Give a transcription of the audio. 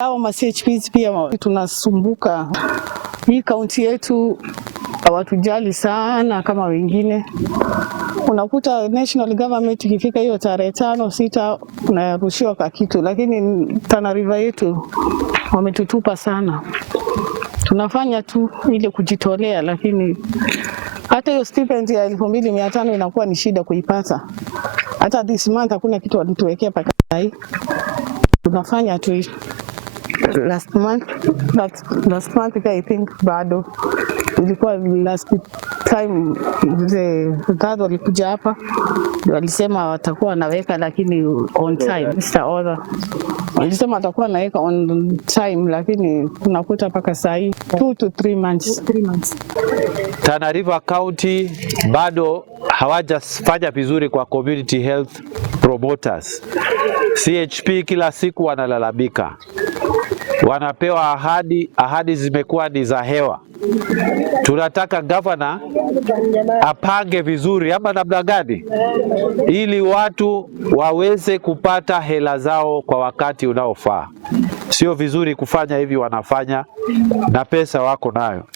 Hao ma CHPs pia tunasumbuka. Hii kaunti yetu hawatujali sana kama wengine. Unakuta national government ikifika hiyo tarehe 5, 6 unarushiwa kwa kitu, lakini Tana River yetu wametutupa sana. Tunafanya tu ile kujitolea, lakini hata hiyo stipend ya 2500 inakuwa ni shida kuipata. Hata this month hakuna kitu walituwekea paka hii. Tunafanya tu last month I think bado ilikuwa last time the walikuja hapa walisema watakuwa wanaweka, lakini on time. Mr. Order walisema watakuwa wanaweka on time, lakini tunakuta paka saa hii 2 to 3 months. Tana River County bado hawajafanya vizuri kwa community health promoters. CHP kila siku wanalalamika, wanapewa ahadi zimekuwa ni za hewa. Tunataka governor apange vizuri ama namna gani ili watu waweze kupata hela zao kwa wakati unaofaa. Sio vizuri kufanya hivi wanafanya na pesa wako nayo.